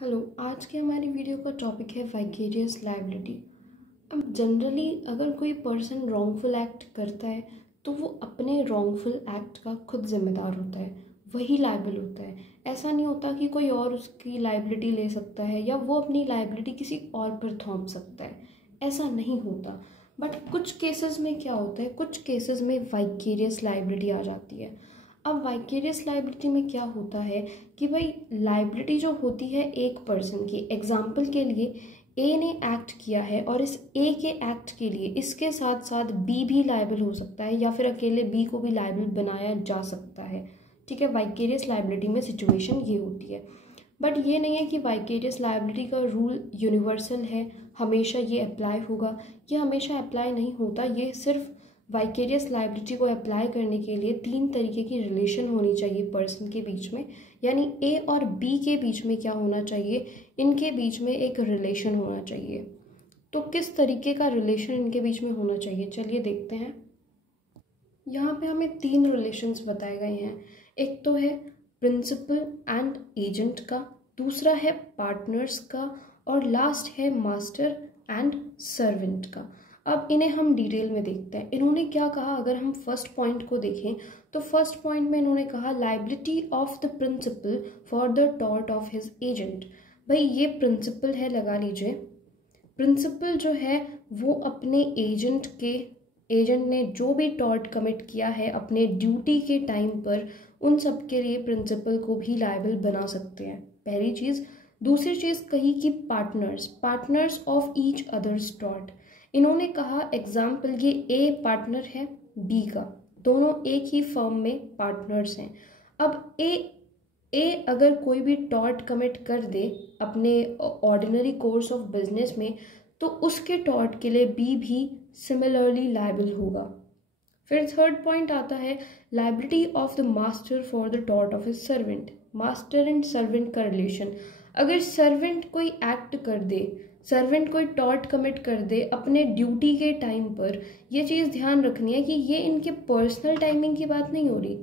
Hello. आज के हमारी वीडियो का टॉपिक है वाइकेरियस लायबिलिटी। अब जनरली अगर कोई पर्सन रॉन्गफुल एक्ट करता है तो वो अपने रॉन्गफुल एक्ट का खुद जिम्मेदार होता है, वही लायबल होता है। ऐसा नहीं होता कि कोई और उसकी लायबिलिटी ले सकता है या वो अपनी लायबिलिटी किसी और पर थोप सकता है, ऐसा नहीं होता। बट कुछ केसेस में क्या होता है, कुछ केसेस में वाइकेरियस लायबिलिटी आ जाती है। अब वाइकेरियस लायबिलिटी में क्या होता है कि भाई लायबिलिटी जो होती है एक पर्सन की, एग्जाम्पल के लिए ए ने एक्ट किया है और इस ए के एक्ट के लिए इसके साथ साथ बी भी लायबल हो सकता है या फिर अकेले बी को भी लायबल बनाया जा सकता है। ठीक है, वाइकेरियस लायबिलिटी में सिचुएशन ये होती है। बट ये नहीं है कि वाइकेरियस लायबिलिटी का रूल यूनिवर्सल है, हमेशा ये अप्लाई होगा। ये हमेशा अप्लाई नहीं होता। ये सिर्फ वाइकेरियस लायबिलिटी को अप्लाई करने के लिए 3 तरीके की रिलेशन होनी चाहिए पर्सन के बीच में, यानी ए और बी के बीच में क्या होना चाहिए, इनके बीच में एक रिलेशन होना चाहिए। तो किस तरीके का रिलेशन इनके बीच में होना चाहिए, चलिए देखते हैं। यहाँ पे हमें 3 रिलेशंस बताए गए हैं। एक तो है प्रिंसिपल एंड एजेंट का, दूसरा है पार्टनर्स का और लास्ट है मास्टर एंड सर्वेंट का। अब इन्हें हम डिटेल में देखते हैं। इन्होंने क्या कहा, अगर हम फर्स्ट पॉइंट को देखें तो फर्स्ट पॉइंट में इन्होंने कहा liability of the principal for the tort of his agent. भाई ये प्रिंसिपल है, लगा लीजिए। प्रिंसिपल जो है वो अपने एजेंट ने जो भी टॉर्ट कमिट किया है अपने ड्यूटी के टाइम पर, उन सब के लिए प्रिंसिपल को भी लायबल बना सकते हैं, पहली चीज़। दूसरी चीज़ कही कि partners of each others tort. इन्होंने कहा एग्जाम्पल, ये ए पार्टनर है बी का, दोनों एक ही फर्म में पार्टनर्स हैं। अब ए अगर कोई भी टॉर्ट कमिट कर दे अपने ऑर्डिनरी कोर्स ऑफ बिजनेस में, तो उसके टॉर्ट के लिए बी भी सिमिलरली लायबल होगा। फिर थर्ड पॉइंट आता है liability of the master for the tort of his servant. Master and servant का रिलेशन, अगर सर्वेंट कोई एक्ट कर दे, सर्वेंट कोई टॉर्ट कमिट कर दे अपने ड्यूटी के टाइम पर, ये चीज़ ध्यान रखनी है कि ये इनके पर्सनल टाइमिंग की बात नहीं हो रही,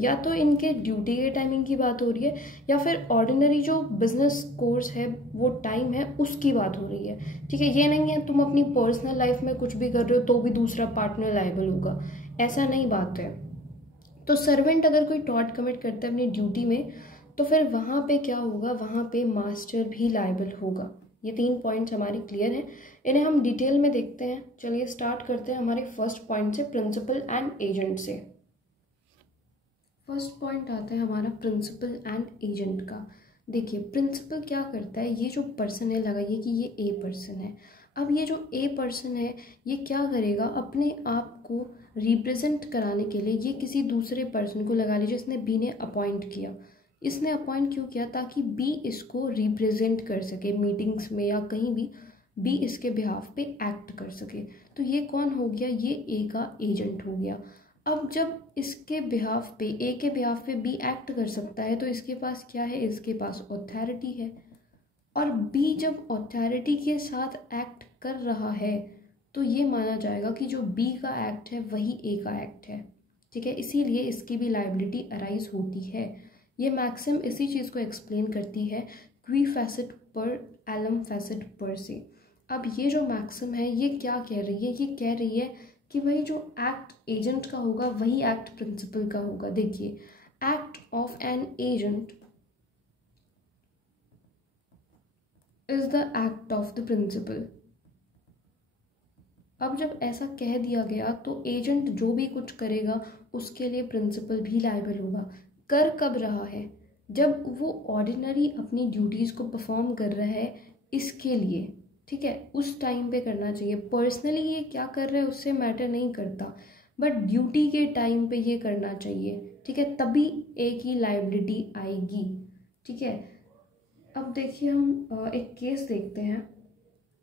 या तो इनके ड्यूटी के टाइमिंग की बात हो रही है या फिर ऑर्डिनरी जो बिजनेस कोर्स है वो टाइम है उसकी बात हो रही है। ठीक है, ये नहीं है तुम अपनी पर्सनल लाइफ में कुछ भी कर रहे हो तो भी दूसरा पार्टनर लायबल होगा, ऐसा नहीं बात है। तो सर्वेंट अगर कोई टॉर्ट कमिट करता है अपनी ड्यूटी में तो फिर वहाँ पे क्या होगा, वहाँ पे मास्टर भी लायबल होगा। ये 3 पॉइंट्स हमारे क्लियर हैं, इन्हें हम डिटेल में देखते हैं। चलिए स्टार्ट करते हैं हमारे फर्स्ट पॉइंट से, प्रिंसिपल एंड एजेंट से। फर्स्ट पॉइंट आता है हमारा प्रिंसिपल एंड एजेंट का। देखिए प्रिंसिपल क्या करता है, ये जो पर्सन है, लगाइए कि ये ए पर्सन है। अब ये जो ए पर्सन है ये क्या करेगा, अपने आप को रिप्रेजेंट कराने के लिए ये किसी दूसरे पर्सन को, लगा लीजिए इसने बी ने अपॉइंट किया। इसने अपॉइंट क्यों किया, ताकि बी इसको रिप्रेजेंट कर सके मीटिंग्स में या कहीं भी, बी इसके बिहाफ पे एक्ट कर सके। तो ये कौन हो गया, ये ए का एजेंट हो गया। अब जब इसके बिहाफ पे, ए के बिहाफ पे बी एक्ट कर सकता है तो इसके पास क्या है, इसके पास ऑथोरिटी है। और बी जब ऑथोरिटी के साथ एक्ट कर रहा है तो ये माना जाएगा कि जो बी का एक्ट है वही ए का एक्ट है। ठीक है, इसीलिए इसकी भी लायबिलिटी अराइज होती है। ये मैक्सिम इसी चीज़ को एक्सप्लेन करती है, क्वी फैसेट पर एलम फैसेट पर से। अब ये जो मैक्सिम है ये क्या कह रही है, ये कह रही है कि भाई जो एक्ट एजेंट का होगा वही एक्ट प्रिंसिपल का होगा। देखिए, act of an agent is the act of the principal. अब जब ऐसा कह दिया गया तो एजेंट जो भी कुछ करेगा उसके लिए प्रिंसिपल भी लायबल होगा। कर कब रहा है, जब वो ऑर्डिनरी अपनी ड्यूटीज़ को परफॉर्म कर रहा है इसके लिए। ठीक है, उस टाइम पे करना चाहिए। पर्सनली ये क्या कर रहे हैं उससे मैटर नहीं करता, बट ड्यूटी के टाइम पे ये करना चाहिए। ठीक है, तभी एक ही लायबिलिटी आएगी। ठीक है, अब देखिए हम एक केस देखते हैं।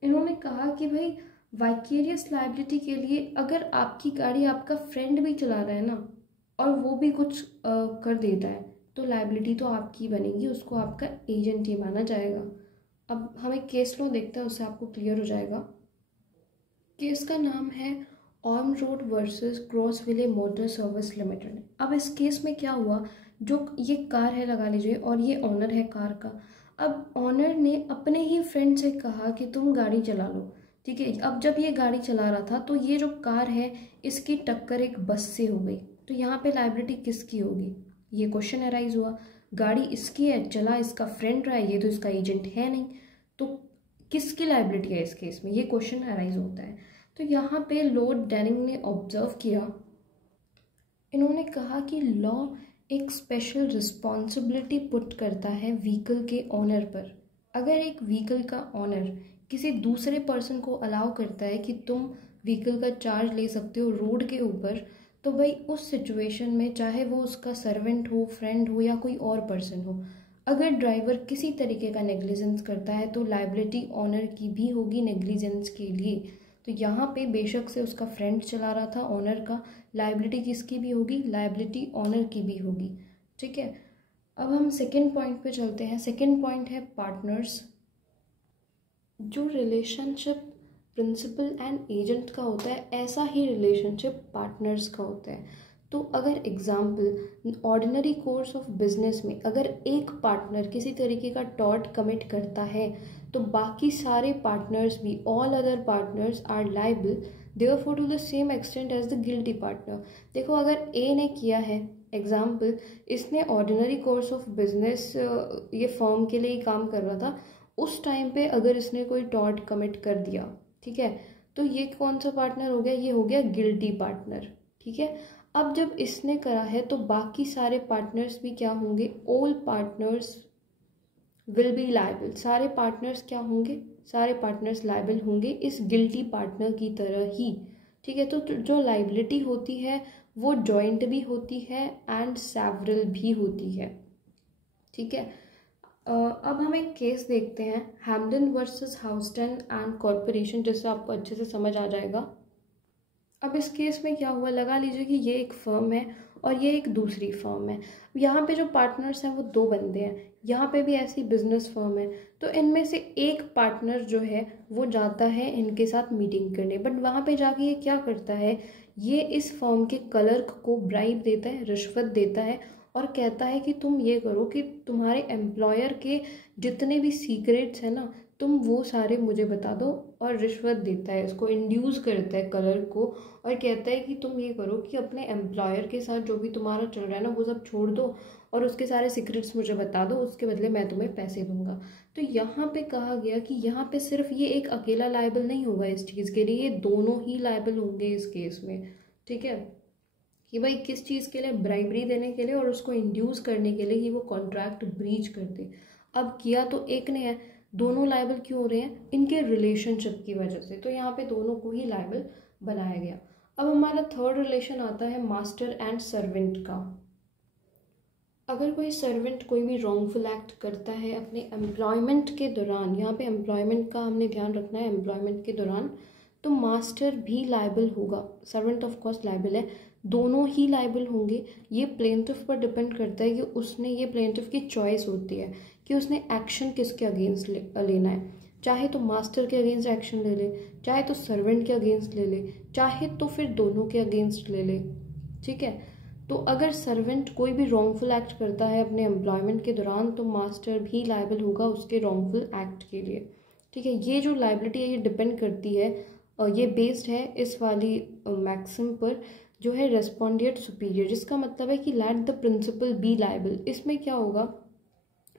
इन्होंने कहा कि भाई वाइकेरियस लायबिलिटी के लिए अगर आपकी गाड़ी आपका फ्रेंड भी चला रहा है ना और वो भी कुछ कर देता है तो लायबिलिटी तो आपकी बनेगी, उसको आपका एजेंट ही माना जाएगा। अब हम एक केस लो देखते हैं, उससे आपको क्लियर हो जाएगा। केस का नाम है on road versus Crossville motor service limited. अब इस केस में क्या हुआ जो ये कार है लगा लीजिए और ये ऑनर है कार का। अब ऑनर ने अपने ही फ्रेंड से कहा कि तुम गाड़ी चला लो, ठीक है। अब जब ये गाड़ी चला रहा था तो ये जो कार है इसकी टक्कर एक बस से हो गई, तो यहाँ पे लाइबिलिटी किसकी होगी, ये क्वेश्चन अराइज हुआ। गाड़ी इसकी है, चला इसका फ्रेंड रहा है, ये तो इसका एजेंट है नहीं, तो किसकी लाइबिलिटी है इस केस में, ये क्वेश्चन अराइज होता है। तो यहाँ पे लॉर्ड डेनिंग ने ऑब्जर्व किया, इन्होंने कहा कि लॉ एक स्पेशल रिस्पॉन्सिबिलिटी पुट करता है व्हीकल के ऑनर पर। अगर एक व्हीकल का ऑनर किसी दूसरे पर्सन को अलाउ करता है कि तुम व्हीकल का चार्ज ले सकते हो रोड के ऊपर, तो भाई उस सिचुएशन में चाहे वो उसका सर्वेंट हो, फ्रेंड हो या कोई और पर्सन हो, अगर ड्राइवर किसी तरीके का नेग्लिजेंस करता है तो लाइबिलिटी ऑनर की भी होगी नेग्लिजेंस के लिए। तो यहाँ पे बेशक से उसका फ्रेंड चला रहा था ऑनर का, लाइबिलिटी किसकी भी होगी, लाइबिलिटी ऑनर की भी होगी, ठीक है। अब हम सेकंड पॉइंट पे चलते हैं। सेकंड पॉइंट है पार्टनर्स। जो रिलेशनशिप प्रिंसिपल एंड एजेंट का होता है, ऐसा ही रिलेशनशिप पार्टनर्स का होता है। तो अगर example ordinary course of business में अगर एक पार्टनर किसी तरीके का टॉर्ट कमिट करता है तो बाकी सारे पार्टनर्स भी, all other partners are liable therefore to the same extent as the guilty partner. देखो अगर ए ने किया है, एग्जाम्पल इसने ऑर्डिनरी कोर्स ऑफ बिजनेस ये फर्म के लिए ही काम कर रहा था, उस टाइम पे अगर इसने कोई टॉर्ट कमिट कर दिया, ठीक है, तो ये कौन सा पार्टनर हो गया, ये हो गया गिल्टी पार्टनर, ठीक है। अब जब इसने करा है तो बाकी सारे पार्टनर्स भी क्या होंगे, all partners will be liable. सारे पार्टनर्स क्या होंगे, सारे पार्टनर्स लाइबल होंगे इस गिल्टी पार्टनर की तरह ही, ठीक है। तो जो लाइबिलिटी होती है वो जॉइंट भी होती है एंड सेवरल भी होती है, ठीक है। अब हम एक केस देखते हैं, हैम्डन वर्सेस हाउस्टन एंड कॉरपोरेशन, जिससे आपको अच्छे से समझ आ जाएगा। अब इस केस में क्या हुआ, लगा लीजिए कि ये एक फर्म है और ये एक दूसरी फर्म है। यहाँ पे जो पार्टनर्स हैं वो दो बंदे हैं, यहाँ पे भी ऐसी बिजनेस फर्म है। तो इनमें से एक पार्टनर जो है वो जाता है इनके साथ मीटिंग करने, बट वहाँ पे जाके ये क्या करता है, ये इस फर्म के क्लर्क को ब्राइब देता है, रिश्वत देता है और कहता है कि तुम ये करो कि तुम्हारे एम्प्लॉयर के जितने भी सीक्रेट्स हैं ना, तुम वो सारे मुझे बता दो। और रिश्वत देता है, इसको इंड्यूस करता है क्लर्क को और कहता है कि तुम ये करो कि अपने एम्प्लॉयर के साथ जो भी तुम्हारा चल रहा है ना वो सब छोड़ दो और उसके सारे सीक्रेट्स मुझे बता दो, उसके बदले मैं तुम्हें पैसे दूंगा। तो यहाँ पे कहा गया कि यहाँ पे सिर्फ ये एक अकेला लायबल नहीं होगा इस चीज़ के लिए, ये दोनों ही लायबल होंगे इस केस में, ठीक है। कि भाई किस चीज़ के लिए, ब्राइबरी देने के लिए और उसको इंड्यूस करने के लिए कि वो कॉन्ट्रैक्ट ब्रीच कर दे। अब किया तो एक ने है, दोनों लायबल क्यों हो रहे हैं, इनके रिलेशनशिप की वजह से, तो यहाँ पे दोनों को ही लायबल बनाया गया। अब हमारा थर्ड रिलेशन आता है मास्टर एंड सर्वेंट का। अगर कोई सर्वेंट कोई भी रॉन्गफुल एक्ट करता है अपने एम्प्लॉयमेंट के दौरान, यहाँ पे एम्प्लॉयमेंट का हमने ध्यान रखना है, एम्प्लॉयमेंट के दौरान, तो मास्टर भी लायबल होगा, सर्वेंट ऑफ कोर्स लायबल है, दोनों ही लायबल होंगे। ये प्लेंटिफ पर डिपेंड करता है कि उसने, ये प्लेंटिफ की चॉइस होती है कि उसने एक्शन किसके अगेंस्ट लेना है, चाहे तो मास्टर के अगेंस्ट एक्शन ले ले, चाहे तो सर्वेंट के अगेंस्ट ले ले, चाहे तो फिर दोनों के अगेंस्ट ले ले, ठीक है। तो अगर सर्वेंट कोई भी रॉन्गफुल एक्ट करता है अपने एम्प्लॉयमेंट के दौरान तो मास्टर भी लायबल होगा उसके रॉन्गफुल एक्ट के लिए, ठीक है। ये जो लायबिलिटी है ये डिपेंड करती है और ये बेस्ड है इस वाली मैक्सिम पर जो है रेस्पोंडिएट सुपीरियर, जिसका मतलब है कि let the principal be liable. इसमें क्या होगा,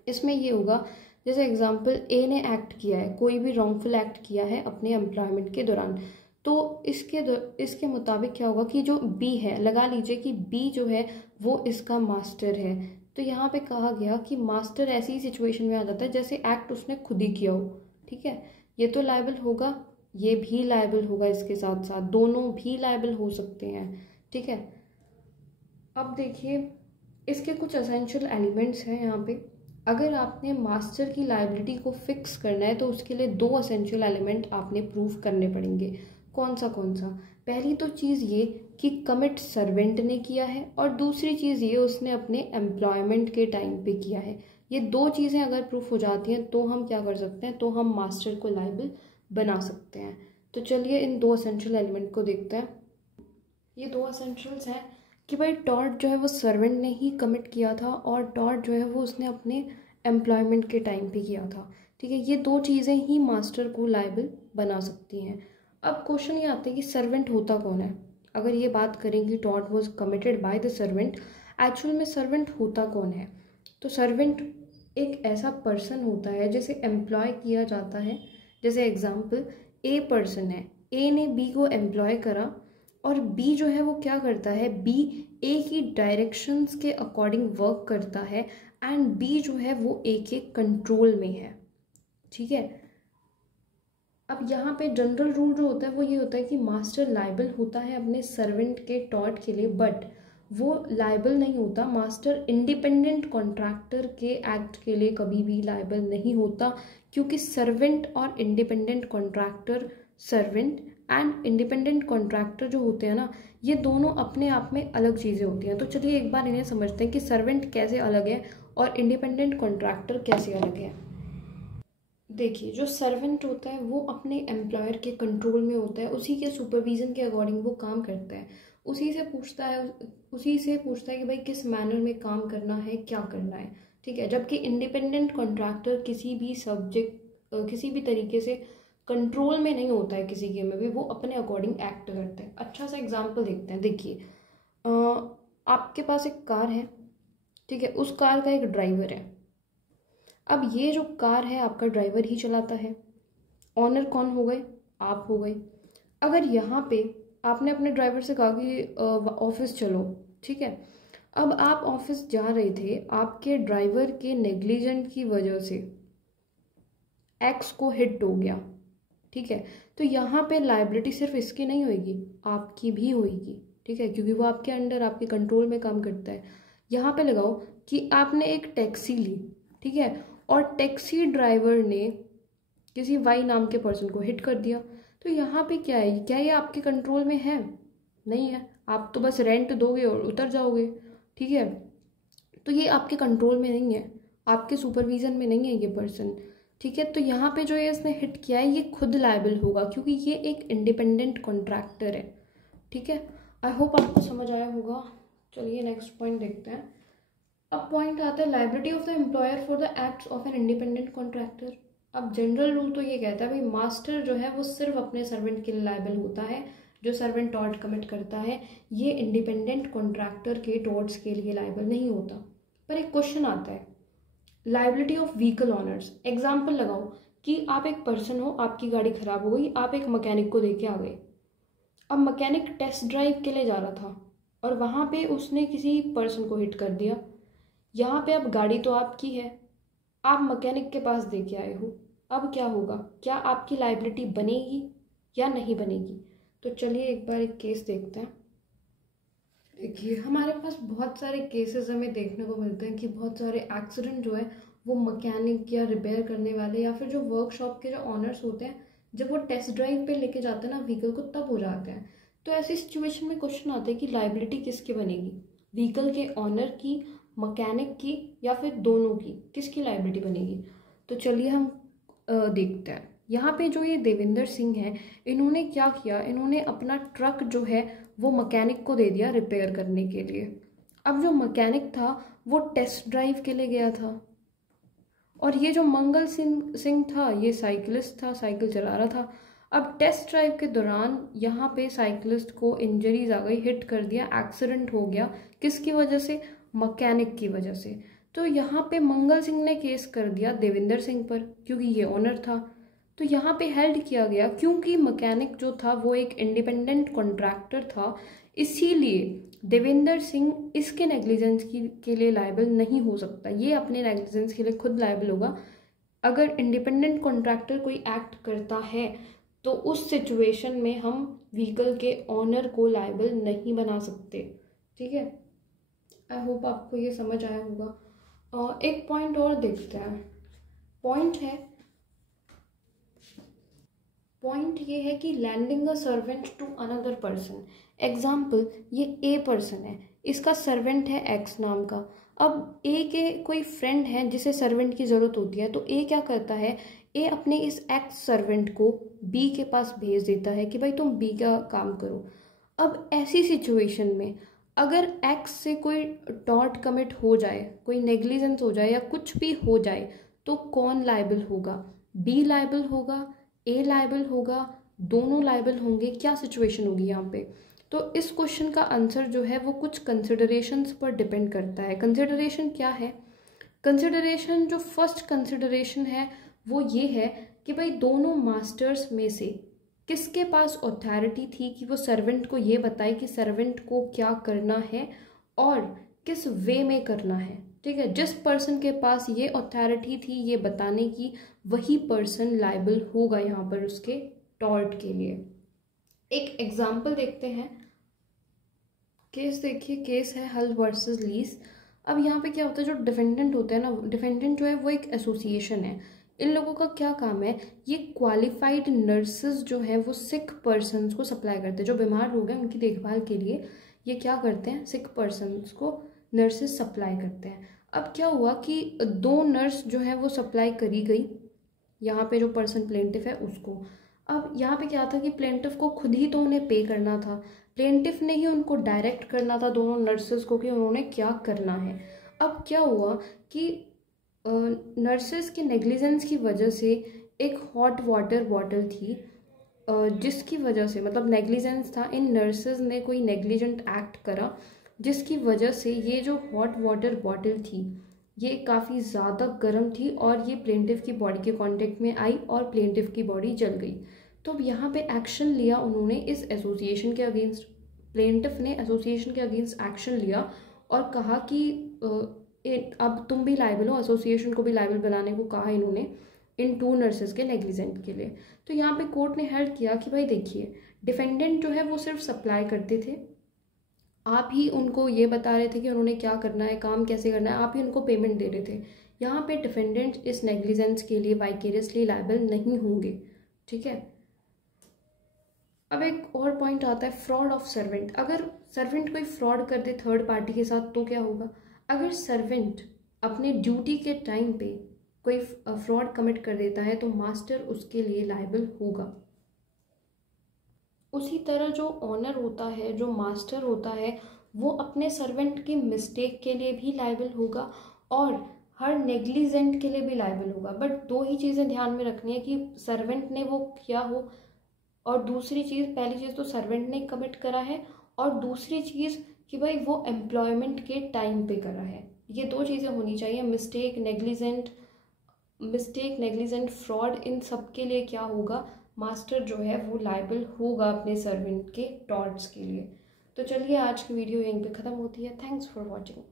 इसमें ये होगा जैसे एग्जांपल ए ने एक्ट किया है, कोई भी रॉन्गफुल एक्ट किया है अपने एम्प्लॉयमेंट के दौरान, तो इसके मुताबिक क्या होगा कि जो बी है, लगा लीजिए कि बी जो है वो इसका मास्टर है, तो यहाँ पे कहा गया कि मास्टर ऐसी ही सिचुएशन में आ जाता है जैसे एक्ट उसने खुद ही किया हो, ठीक है। ये तो लायबल होगा, ये भी लायबल होगा, इसके साथ साथ दोनों भी लायबल हो सकते हैं, ठीक है। अब देखिए इसके कुछ एसेंशियल एलिमेंट्स हैं यहाँ पे। अगर आपने मास्टर की लायबिलिटी को फिक्स करना है तो उसके लिए दो एसेंशियल एलिमेंट आपने प्रूव करने पड़ेंगे। कौन सा, पहली तो चीज़ ये कि कमिट सर्वेंट ने किया है और दूसरी चीज़ ये उसने अपने एम्प्लॉयमेंट के टाइम पे किया है। ये दो चीज़ें अगर प्रूफ हो जाती हैं तो हम क्या कर सकते हैं, तो हम मास्टर को लायबल बना सकते हैं। तो चलिए इन दो एसेंशियल एलिमेंट को देखते हैं। ये दो एसेंशियल्स हैं कि भाई टॉर्ट जो है वो सर्वेंट ने ही कमिट किया था और टॉर्ट जो है वो उसने अपने एम्प्लॉयमेंट के टाइम पे किया था। ठीक है, ये दो चीज़ें ही मास्टर को लायबल बना सकती हैं। अब क्वेश्चन ये आता है कि सर्वेंट होता कौन है। अगर ये बात करें कि tort was committed by the servant, actual में सर्वेंट होता कौन है? तो सर्वेंट एक ऐसा पर्सन होता है जिसे एम्प्लॉय किया जाता है। जैसे एग्जाम्पल, ए पर्सन है, ए ने बी को एम्प्लॉय करा और बी जो है वो क्या करता है, बी ए की डायरेक्शंस के अकॉर्डिंग वर्क करता है एंड बी जो है वो ए के कंट्रोल में है। ठीक है, अब यहाँ पे जनरल रूल जो होता है वो ये होता है कि मास्टर लायबल होता है अपने सर्वेंट के टॉर्ट के लिए, बट वो लायबल नहीं होता मास्टर इंडिपेंडेंट कॉन्ट्रैक्टर के एक्ट के लिए, कभी भी लायबल नहीं होता, क्योंकि सर्वेंट और independent contractor, servant and independent contractor जो होते हैं ना, ये दोनों अपने आप में अलग चीज़ें होती हैं। तो चलिए एक बार इन्हें समझते हैं कि सर्वेंट कैसे अलग है और इंडिपेंडेंट कॉन्ट्रैक्टर कैसे अलग है। देखिए, जो सर्वेंट होता है वो अपने एम्प्लॉयर के कंट्रोल में होता है, उसी के सुपरविज़न के अकॉर्डिंग वो काम करता है, उसी से पूछता है कि भाई किस मैनर में काम करना है, क्या करना है। ठीक है, जबकि इंडिपेंडेंट कॉन्ट्रैक्टर किसी भी तरीके से कंट्रोल में नहीं होता है किसी के में भी, वो अपने अकॉर्डिंग एक्ट करता है। अच्छा सा एग्जाम्पल देखते हैं। देखिए, आपके पास एक कार है, ठीक है, उस कार का एक ड्राइवर है। अब ये जो कार है आपका ड्राइवर ही चलाता है, ऑनर कौन हो गए, आप हो गए। अगर यहाँ पे आपने अपने ड्राइवर से कहा कि ऑफिस चलो, ठीक है, अब आप ऑफिस जा रहे थे, आपके ड्राइवर के नेग्लिजेंट की वजह से एक्स को हिट हो गया, ठीक है, तो यहाँ पे लाइबिलिटी सिर्फ इसकी नहीं होगी, आपकी भी होगी। ठीक है, क्योंकि वो आपके अंडर, आपके कंट्रोल में काम करता है। यहाँ पे लगाओ कि आपने एक टैक्सी ली, ठीक है, और टैक्सी ड्राइवर ने किसी वाई नाम के पर्सन को हिट कर दिया, तो यहाँ पे क्या है, क्या ये आपके कंट्रोल में है? नहीं है, आप तो बस रेंट दोगे और उतर जाओगे। ठीक है, तो ये आपके कंट्रोल में नहीं है, आपके सुपरविजन में नहीं है ये पर्सन। ठीक है, तो यहाँ पे जो ये इसने हिट किया है ये खुद लायबल होगा, क्योंकि ये एक इंडिपेंडेंट कॉन्ट्रैक्टर है। ठीक है, आई होप आपको समझ आया होगा। चलिए नेक्स्ट पॉइंट देखते हैं। अब पॉइंट आता है liability of the employer for the acts of an independent contractor. अब जनरल रूल तो ये कहता है भाई मास्टर जो है वो सिर्फ अपने सर्वेंट के लिए लायबल होता है, जो सर्वेंट टॉर्ट कमिट करता है ये इंडिपेंडेंट कॉन्ट्रैक्टर के टॉर्ट्स के लिए लायबल नहीं होता। पर एक क्वेश्चन आता है, liability of vehicle honours. Example लगाओ कि आप एक पर्सन हो, आपकी गाड़ी खराब हो गई, आप एक मैकेनिक को देके आ गए। अब मैकेनिक टेस्ट ड्राइव के लिए जा रहा था और वहाँ पे उसने किसी पर्सन को हिट कर दिया। यहाँ पे अब गाड़ी तो आपकी है, आप मैकेनिक के पास देके आए हो, अब क्या होगा, क्या आपकी लायबिलिटी बनेगी या नहीं बनेगी? तो चलिए एक बार एक केस देखते हैं। देखिए, हमारे पास बहुत सारे केसेस हमें देखने को मिलते हैं कि बहुत सारे एक्सीडेंट जो है वो मैकेनिक या रिपेयर करने वाले या फिर जो वर्कशॉप के जो ऑनर्स होते हैं, जब वो टेस्ट ड्राइव पे लेके जाते हैं ना व्हीकल को, तब हो जाते हैं। तो ऐसी सिचुएशन में क्वेश्चन आता है कि लायबिलिटी किसकी बनेगी, व्हीकल के ऑनर की, मैकेनिक की, या फिर दोनों की, किसकी लायबिलिटी बनेगी? तो चलिए हम देखते हैं। यहाँ पे जो ये देविंदर सिंह हैं, इन्होंने क्या किया, इन्होंने अपना ट्रक जो है वो मैकेनिक को दे दिया रिपेयर करने के लिए। अब जो मैकेनिक था वो टेस्ट ड्राइव के लिए गया था और ये जो मंगल सिंह था ये साइकिलिस्ट था, साइकिल चला रहा था। अब टेस्ट ड्राइव के दौरान यहाँ पे साइकिलिस्ट को इंजरीज आ गई, हिट कर दिया, एक्सीडेंट हो गया, किसकी वजह से, मैकेनिक की वजह से। तो यहाँ पे मंगल सिंह ने केस कर दिया देविंदर सिंह पर, क्योंकि ये ओनर था। तो यहाँ पे हेल्ड किया गया क्योंकि मैकेनिक जो था वो एक इंडिपेंडेंट कॉन्ट्रैक्टर था, इसीलिए देविंदर सिंह इसके नेग्लिजेंस के लिए लायबल नहीं हो सकता, ये अपने नेग्लिजेंस के लिए खुद लायबल होगा। अगर इंडिपेंडेंट कॉन्ट्रैक्टर कोई एक्ट करता है तो उस सिचुएशन में हम व्हीकल के ऑनर को लायबल नहीं बना सकते। ठीक है, आई होप आपको ये समझ आया होगा। एक पॉइंट और देखते हैं। पॉइंट ये है कि landing a servant to another person. Example, ये ए पर्सन है, इसका सर्वेंट है एक्स नाम का। अब ए के कोई फ्रेंड है जिसे सर्वेंट की ज़रूरत होती है, तो ए क्या करता है, ए अपने इस एक्स सर्वेंट को बी के पास भेज देता है कि भाई तुम बी का काम करो। अब ऐसी सिचुएशन में अगर एक्स से कोई टॉर्ट कमिट हो जाए, कोई नेग्लिजेंस हो जाए या कुछ भी हो जाए, तो कौन लायबल होगा? बी लायबल होगा, ए लायबल होगा, दोनों लायबल होंगे? क्या सिचुएशन होगी यहाँ पे? तो इस क्वेश्चन का आंसर जो है वो कुछ कंसिडरेशंस पर डिपेंड करता है। कंसिडरेशन क्या है? कंसिडरेशन जो फर्स्ट कंसिडरेशन है वो ये है कि भाई दोनों मास्टर्स में से किसके पास अथॉरिटी थी कि वो सर्वेंट को ये बताए कि सर्वेंट को क्या करना है और किस वे में करना है। ठीक है, जिस पर्सन के पास ये अथॉरिटी थी ये बताने की, वही पर्सन लायबल होगा यहाँ पर उसके टॉर्ट के लिए। एक एग्जाम्पल देखते हैं। केस देखिए, केस है हल वर्सेस लीस। अब यहाँ पे क्या होता है, जो डिफेंडेंट होता है ना, डिफेंडेंट जो है वो एक एसोसिएशन है। इन लोगों का क्या काम है, ये क्वालिफाइड नर्सेज जो है वो सिक पर्सन्स को सप्लाई करते हैं। जो बीमार हो गए उनकी देखभाल के लिए ये क्या करते हैं, सिक पर्सन्स को नर्सेज सप्लाई करते हैं। अब क्या हुआ कि 2 नर्स जो है वो सप्लाई करी गई यहाँ पे जो पर्सन प्लेंटिफ है उसको। अब यहाँ पे क्या था कि प्लेंटिफ को खुद ही तो उन्हें पे करना था, प्लेंटिफ ने ही उनको डायरेक्ट करना था दोनों नर्सेज को कि उन्होंने क्या करना है। अब क्या हुआ कि नर्सेज की नेग्लिजेंस की वजह से एक हॉट वाटर बॉटल थी, जिसकी वजह से, मतलब नेग्लिजेंस था, इन नर्सेज ने कोई नेग्लिजेंट एक्ट करा जिसकी वजह से ये जो हॉट वाटर बॉटल थी ये काफ़ी ज़्यादा गर्म थी और ये प्लेंटिफ की बॉडी के कांटेक्ट में आई और प्लेंटिफ की बॉडी जल गई। तो अब यहाँ पे एक्शन लिया उन्होंने इस एसोसिएशन के अगेंस्ट, प्लेंटिफ ने एसोसिएशन के अगेंस्ट एक्शन लिया और कहा कि अब तुम भी लायबल हो, एसोसिएशन को भी लायबल बनाने को कहा इन्होंने इन 2 नर्सेज के नेग्लिजेंट के लिए। तो यहाँ पे कोर्ट ने हेल्ड किया कि भाई देखिए, डिफेंडेंट जो है वो सिर्फ सप्लाई करते थे, आप ही उनको ये बता रहे थे कि उन्होंने क्या करना है, काम कैसे करना है, आप ही उनको पेमेंट दे रहे थे। यहाँ पे डिफेंडेंट इस नेग्लिजेंस के लिए वाइकेरियसली लायबल नहीं होंगे। ठीक है, अब एक और पॉइंट आता है, फ्रॉड ऑफ सर्वेंट। अगर सर्वेंट कोई फ्रॉड कर दे थर्ड पार्टी के साथ तो क्या होगा? अगर सर्वेंट अपने ड्यूटी के टाइम पे कोई फ्रॉड कमिट कर देता है तो मास्टर उसके लिए लायबल होगा। उसी तरह जो ऑनर होता है, जो मास्टर होता है, वो अपने सर्वेंट की मिस्टेक के लिए भी लायबल होगा और हर नेग्लिजेंट के लिए भी लायबल होगा। बट 2 ही चीज़ें ध्यान में रखनी है कि सर्वेंट ने वो किया हो, और दूसरी चीज़, पहली चीज़ तो सर्वेंट ने कमिट करा है और दूसरी चीज़ कि भाई वो एम्प्लॉयमेंट के टाइम पे करा है। ये 2 चीज़ें होनी चाहिए। मिस्टेक, नेग्लिजेंट, फ्रॉड, इन सब के लिए क्या होगा, मास्टर जो है वो लायबल होगा अपने सर्वेंट के टॉर्ट्स के लिए। तो चलिए आज की वीडियो यहीं पे ख़त्म होती है। Thanks for watching.